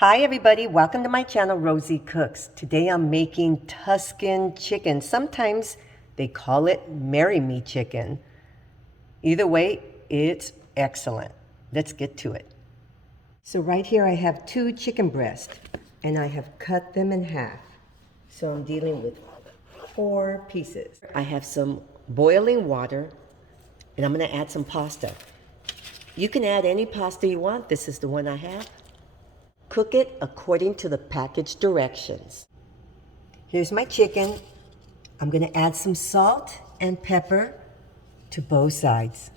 Hi everybody, welcome to my channel, Rosie Cooks. Today I'm making Tuscan chicken. Sometimes they call it marry me chicken. Either way, it's excellent. Let's get to it. So right here I have 2 chicken breasts and I have cut them in half. So I'm dealing with 4 pieces. I have some boiling water and I'm going to add some pasta. You can add any pasta you want. This is the one I have. Cook it according to the package directions. Here's my chicken. I'm going to add some salt and pepper to both sides.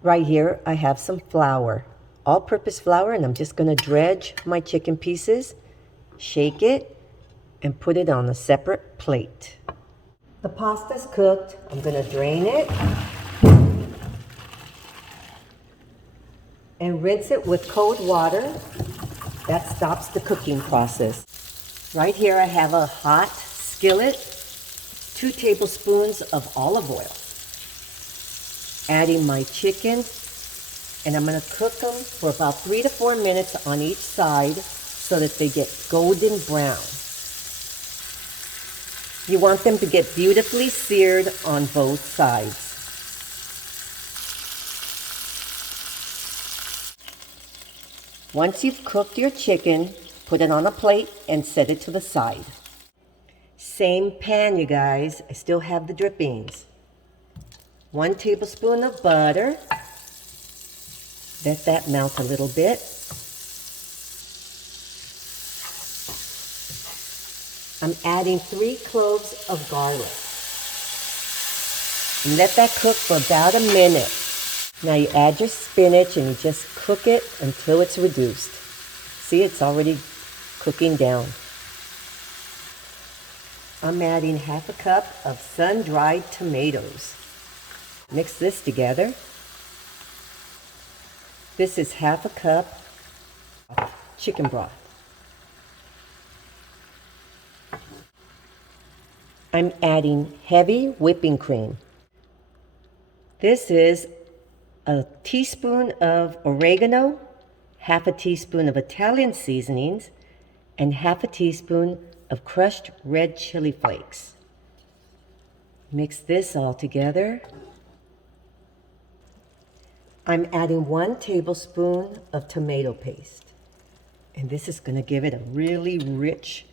Right here, I have some flour, all-purpose flour, and I'm just going to dredge my chicken pieces, shake it, and put it on a separate plate. The pasta's cooked. I'm going to drain it and rinse it with cold water. That stops the cooking process. Right here I have a hot skillet, 2 tablespoons of olive oil. Adding my chicken, and I'm going to cook them for about 3 to 4 minutes on each side so that they get golden brown. You want them to get beautifully seared on both sides. Once you've cooked your chicken, put it on a plate and set it to the side. Same pan, you guys. I still have the drippings. 1 tablespoon of butter. Let that melt a little bit. I'm adding 3 cloves of garlic. And let that cook for about a minute. Now you add your spinach and you just cook it until it's reduced. See, it's already cooking down. I'm adding half a cup of sun-dried tomatoes. Mix this together. This is half a cup of chicken broth. I'm adding heavy whipping cream. This is a teaspoon of oregano, half a teaspoon of Italian seasonings, and half a teaspoon of crushed red chili flakes. Mix this all together. I'm adding 1 tablespoon of tomato paste. And this is going to give it a really rich,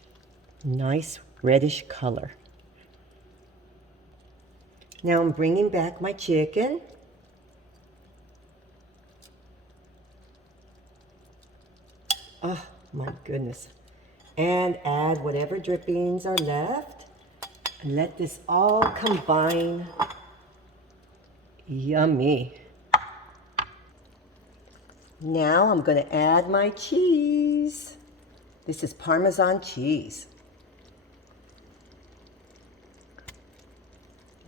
nice reddish color. Now I'm bringing back my chicken. Oh my goodness. And add whatever drippings are left. And let this all combine. Yummy. Now I'm going to add my cheese. This is Parmesan cheese.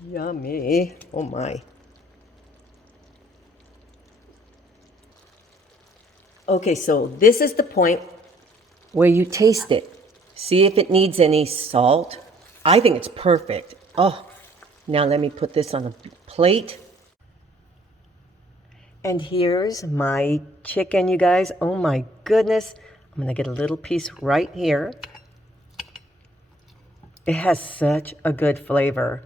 Yummy. Oh my. Okay, so this is the point where you taste it. See if it needs any salt. I think it's perfect. Oh, now let me put this on a plate. And here's my chicken, you guys. Oh my goodness. I'm gonna get a little piece right here. It has such a good flavor.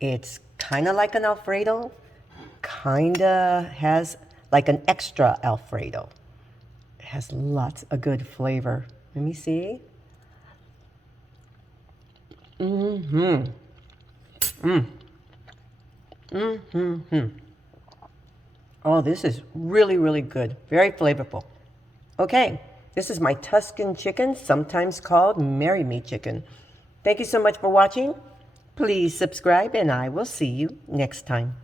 It's kind of like an Alfredo, kind of has like an extra Alfredo. It has lots of good flavor. Let me see. Oh, this is really, really good. Very flavorful. Okay, this is my Tuscan chicken, sometimes called marry me chicken. Thank you so much for watching. Please subscribe and I will see you next time.